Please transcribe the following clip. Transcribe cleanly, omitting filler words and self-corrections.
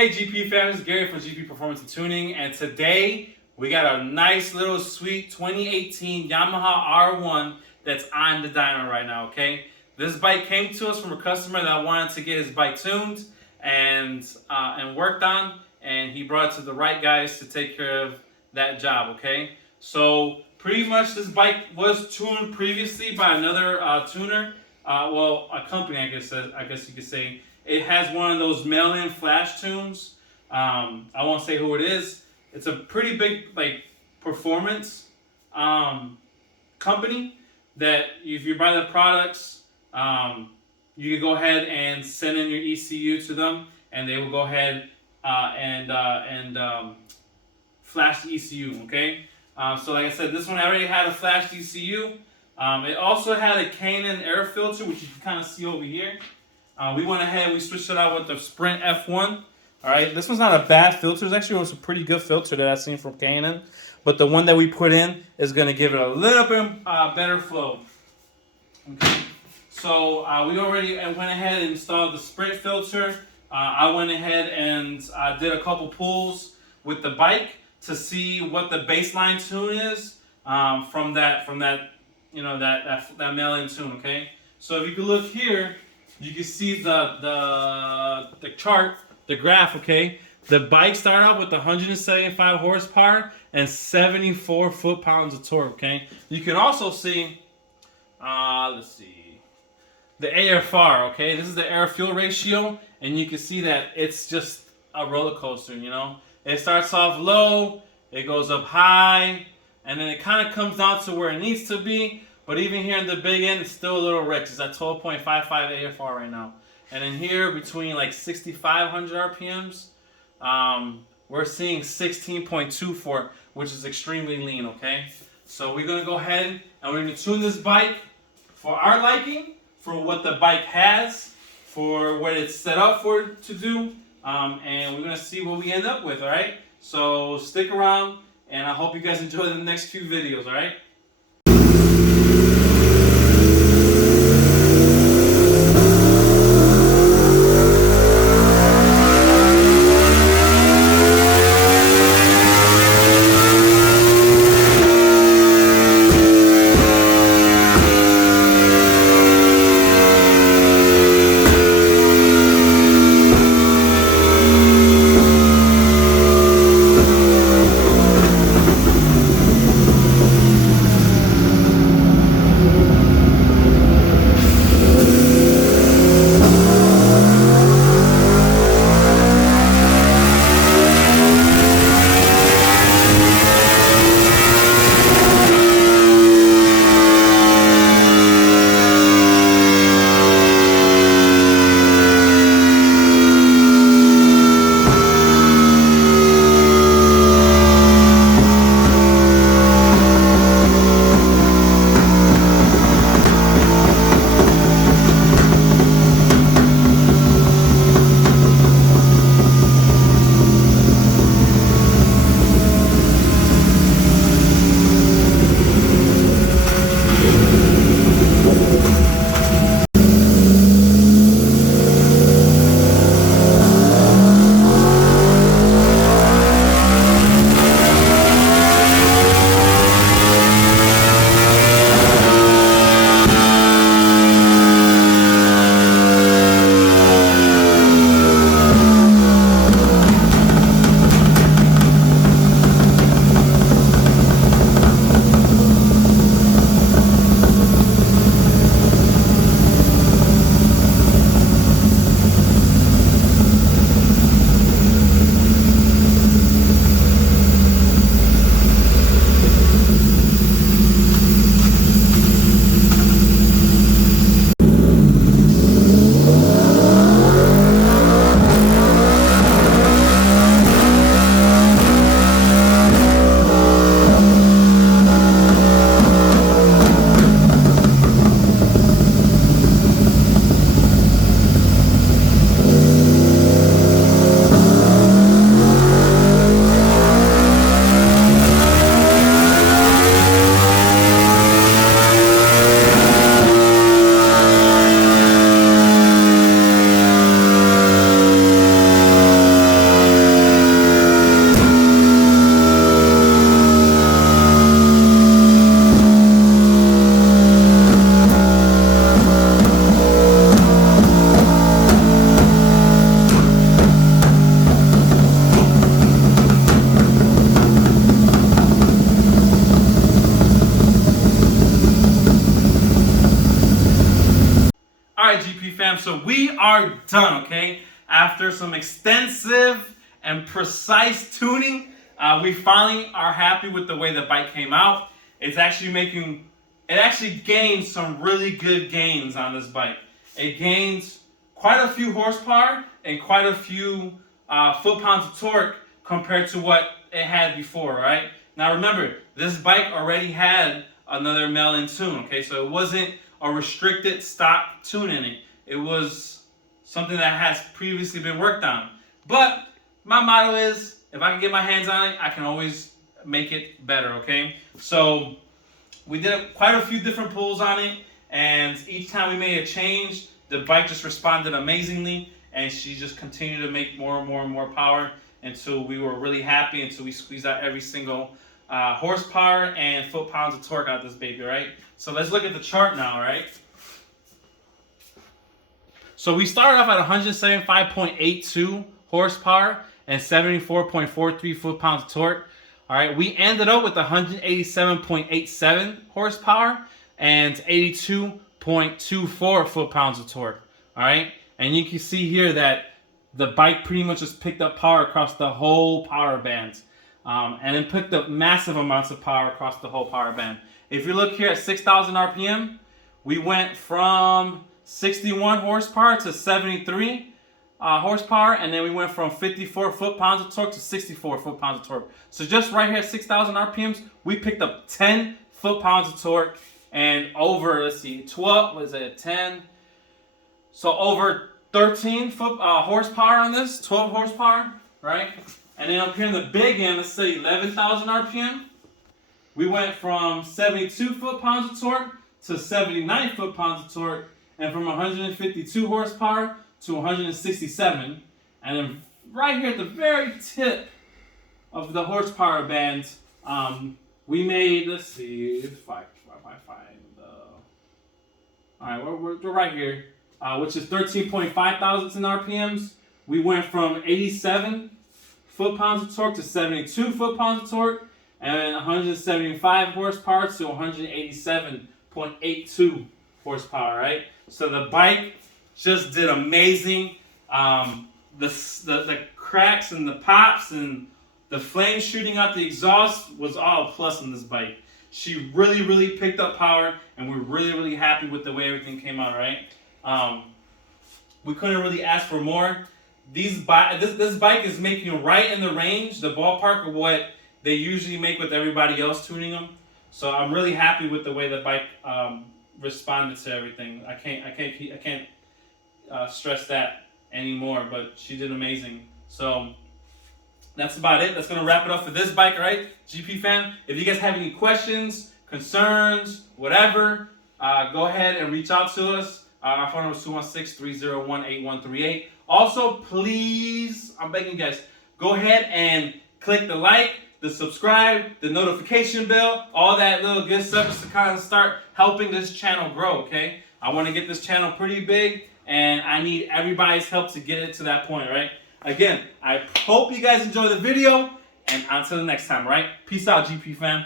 Hey GP fans, it's Gary from GP Performance and Tuning, and today we got a nice little sweet 2018 Yamaha R1 that's on the dyno right now, okay? This bike came to us from a customer that wanted to get his bike tuned and worked on, and he brought it to the right guys to take care of that job, okay? So pretty much this bike was tuned previously by another tuner, well, a company I guess you could say. It has one of those mail-in flash tunes. I won't say who it is. It's a pretty big performance company that if you buy the products, you can go ahead and send in your ECU to them, and they will go ahead and flash the ECU. Okay. So like I said, this one already had a flashed ECU. It also had a Canon air filter, which you can kind of see over here. We went ahead and we switched it out with the Sprint F1. All right, this one's not a bad filter. It actually was a pretty good filter that I've seen from Canon. But the one that we put in is going to give it a little bit better flow. Okay. So we already went ahead and installed the Sprint filter. I went ahead and did a couple pulls with the bike to see what the baseline tune is from that mail-in tune. Okay. So if you can look here, you can see the chart, the graph, okay? The bike started out with 175 horsepower and 74 foot-pounds of torque, okay? You can also see, let's see, the AFR, okay? This is the air-fuel ratio, and you can see that it's just a roller coaster, you know? It starts off low, it goes up high, and then it kind of comes down to where it needs to be. But even here in the big end, it's still a little rich. It's at 12.55 AFR right now. And in here, between like 6,500 RPMs, we're seeing 16.24, which is extremely lean, okay? So we're going to go ahead and we're going to tune this bike for our liking, for what the bike has, for what it's set up for to do, and we're going to see what we end up with, all right? So stick around, and I hope you guys enjoy the next few videos, all right? fam. So we are done, okay? After some extensive and precise tuning, we finally are happy with the way the bike came out. It actually gained some really good gains on this bike. It gains quite a few horsepower and quite a few foot-pounds of torque compared to what it had before, right? Now remember, this bike already had another mail-in tune, okay? So it wasn't a restricted stock tune in it. It was something that has previously been worked on. But my motto is, if I can get my hands on it, I can always make it better, okay? So we did quite a few different pulls on it, and each time we made a change, the bike just responded amazingly, and she just continued to make more and more and more power until we were really happy, until we squeezed out every single horsepower and foot-pounds of torque out of this baby, right? So let's look at the chart now, right? So we started off at 175.82 horsepower and 74.43 foot-pounds of torque. All right, we ended up with 187.87 horsepower and 82.24 foot-pounds of torque. All right, and you can see here that the bike pretty much just picked up power across the whole power band. And then picked up massive amounts of power across the whole power band. If you look here at 6,000 RPM, we went from 61 horsepower to 73 horsepower, and then we went from 54 foot-pounds of torque to 64 foot-pounds of torque. So just right here at 6,000 RPMs, we picked up 10 foot-pounds of torque and over, let's see, 12, was it 10? So over 13 horsepower on this, 12 horsepower, right? And then up here in the big end, let's say 11,000 RPM, we went from 72 foot-pounds of torque to 79 foot-pounds of torque, and from 152 horsepower to 167. And then right here at the very tip of the horsepower band, we made, let's see, all right, we're right here, which is 13.5 thousandths in RPMs. We went from 87 foot-pounds of torque to 72 foot-pounds of torque, and 175 horsepower to 187.82 horsepower, right? So the bike just did amazing. The cracks and the pops and the flames shooting out the exhaust was all plus on this bike. She really, really picked up power, and we're really, really happy with the way everything came out, right? We couldn't really ask for more. This bike is making right in the range, the ballpark of what they usually make with everybody else tuning them. So I'm really happy with the way the bike responded to everything. I can't stress that anymore. But she did amazing. So that's about it. That's gonna wrap it up for this bike, right, GP fam? If you guys have any questions, concerns, whatever, go ahead and reach out to us. Our phone number is 216-301-8138. Also, please, I'm begging you guys, go ahead and click the like, the subscribe, the notification bell, all that little good stuff just to kind of start helping this channel grow, okay? I want to get this channel pretty big, and I need everybody's help to get it to that point, right? Again, I hope you guys enjoy the video, and until the next time, right? Peace out, GP fam.